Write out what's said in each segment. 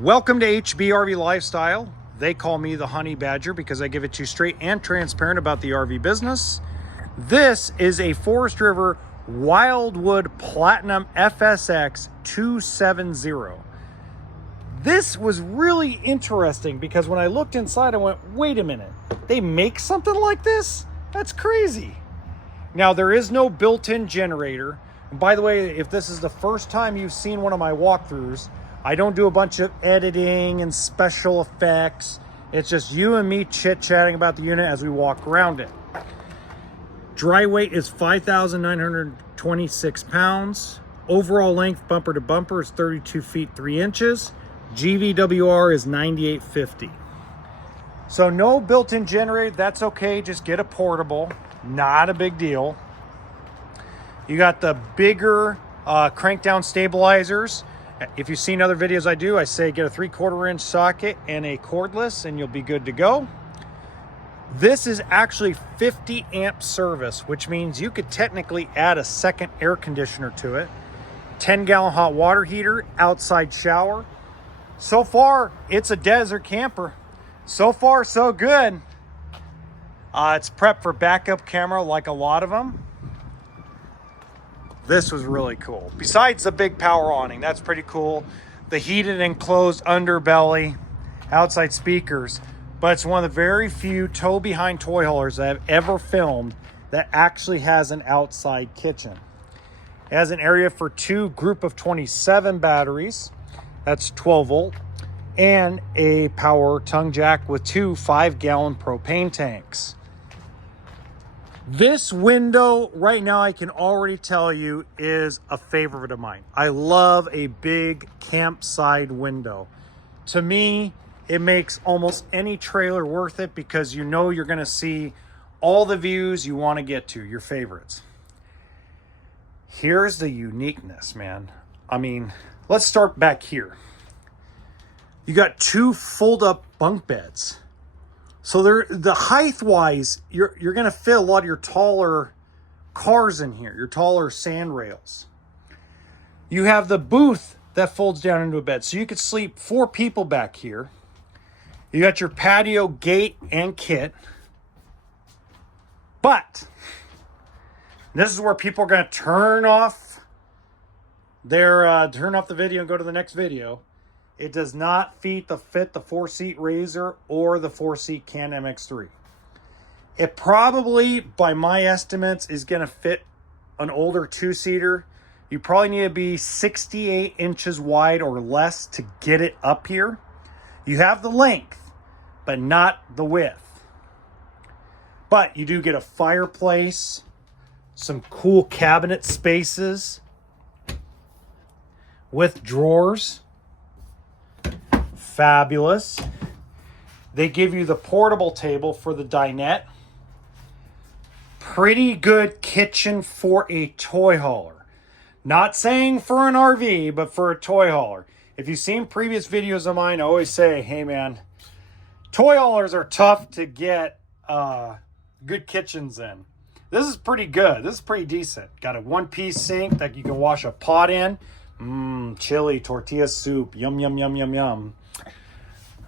Welcome to HB Lifestyle. They call me the Honey Badger because I give it to you straight and transparent about the RV business. This is a Forest River Wildwood Platinum FSX 270. This was really interesting because when I looked inside, I went, wait a minute, they make something like this? That's crazy. Now, there is no built-in generator. And by the way, if this is the first time you've seen one of my walkthroughs, I don't do a bunch of editing and special effects. It's just you and me chit-chatting about the unit as we walk around it. Dry weight is 5,926 pounds. Overall length bumper to bumper is 32 feet 3 inches. GVWR is 9850. So no built-in generator, that's okay. Just get a portable, not a big deal. You got the bigger crank down stabilizers. If you've seen other videos I do, I say get a 3/4 inch socket and a cordless and you'll be good to go. This is actually 50 amp service, which means you could technically add a second air conditioner to it. 10-gallon hot water heater, outside shower. So far, it's a desert camper. So far, so good. It's prepped for backup camera like a lot of them. This was really cool. Besides the big power awning, that's pretty cool. The heated enclosed underbelly, outside speakers. But it's one of the very few tow-behind toy haulers that I've ever filmed that actually has an outside kitchen. It has an area for 2 group of 27 batteries. That's 12 volt. And a power tongue jack with 2 5-gallon propane tanks. This window right now, I can already tell you, is a favorite of mine. I love a big campside window. To me, it makes almost any trailer worth it because you know you're going to see all the views you want to get to, your favorites. Here's the uniqueness, man. I mean, let's start back here. You got 2 fold-up bunk beds. So the height-wise, you're going to fit a lot of your taller cars in here, your taller sand rails. You have the booth that folds down into a bed. So you could sleep 4 people back here. You got your patio gate and kit. But this is where people are going to turn off the video and go to the next video. It does not fit the 4-seat Razor or the 4-seat Can MX-3. It probably, by my estimates, is going to fit an older 2-seater. You probably need to be 68 inches wide or less to get it up here. You have the length, but not the width. But you do get a fireplace, some cool cabinet spaces with drawers. Fabulous. They give you the portable table for the dinette. Pretty good kitchen for a toy hauler. Not saying for an RV, but for a toy hauler. If you've seen previous videos of mine, I always say, hey man, toy haulers are tough to get good kitchens in. This is pretty good. This is pretty decent. Got a 1-piece sink that you can wash a pot in. Chili, tortilla soup. Yum, yum, yum, yum, yum.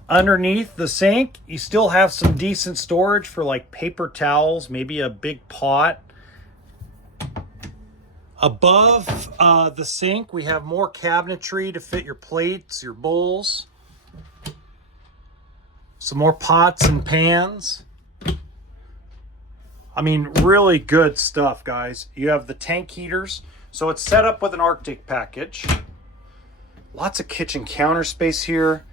Underneath the sink, you still have some decent storage for like paper towels, maybe a big pot. Above the sink, we have more cabinetry to fit your plates, your bowls. Some more pots and pans. I mean, really good stuff, guys. You have the tank heaters. So it's set up with an Arctic package. Lots of kitchen counter space here.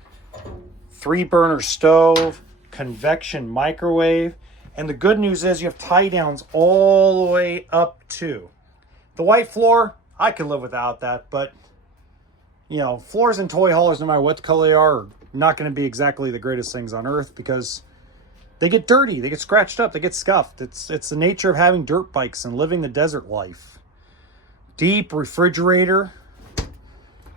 3-burner stove, convection microwave. And the good news is you have tie downs all the way up to the white floor. I could live without that, but you know, floors and toy haulers, no matter what color they are not going to be exactly the greatest things on earth because they get dirty, they get scratched up, they get scuffed. It's the nature of having dirt bikes and living the desert life. Deep refrigerator.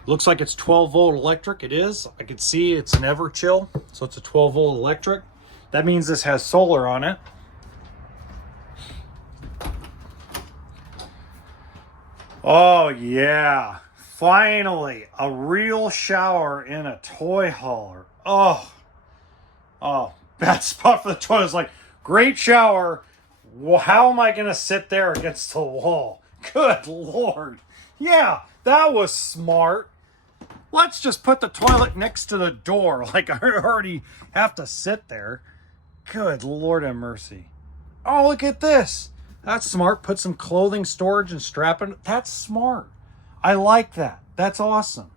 Looks like it's 12-volt electric. It is. I can see it's an Everchill, so it's a 12-volt electric. That means this has solar on it. Oh, yeah. Finally, a real shower in a toy hauler. Oh, bad spot for the toilet. It's like, great shower. Well, how am I going to sit there against the wall? Good Lord. Yeah, that was smart. Let's just put the toilet next to the door. Like, I already have to sit there. Good Lord have mercy. Oh, look at this. That's smart. Put some clothing storage and strap it. That's smart. I like that. That's awesome.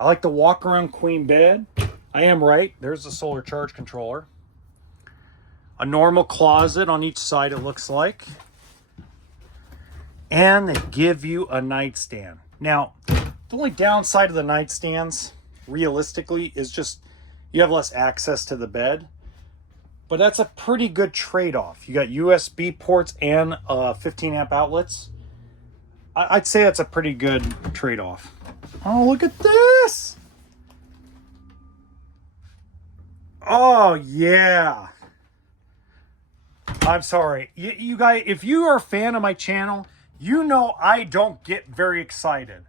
I like the walk around queen bed. I am right. There's the solar charge controller. A normal closet on each side, it looks like. And they give you a nightstand. Now, the only downside of the nightstands, realistically, is just you have less access to the bed. But that's a pretty good trade-off. You got USB ports and 15 amp outlets. I'd say that's a pretty good trade-off. Oh, look at this. Oh, yeah. I'm sorry. You guys, if you are a fan of my channel, you know I don't get very excited.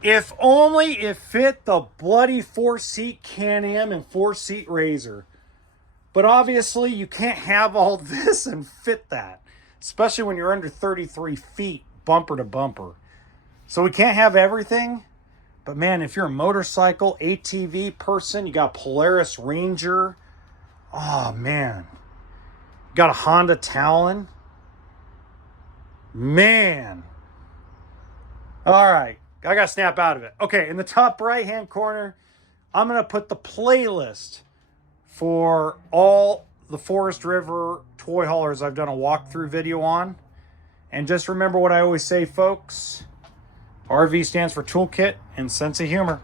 If only it fit the bloody 4-seat Can-Am and 4-seat Razor. But obviously, you can't have all this and fit that. Especially when you're under 33 feet, bumper to bumper. So we can't have everything. But man, if you're a motorcycle, ATV person, you got Polaris Ranger. Oh, man. You got a Honda Talon. Man. All right. I got to snap out of it. Okay, in the top right-hand corner, I'm going to put the playlist for all the Forest River toy haulers I've done a walkthrough video on. And just remember what I always say, folks. RV stands for toolkit and sense of humor.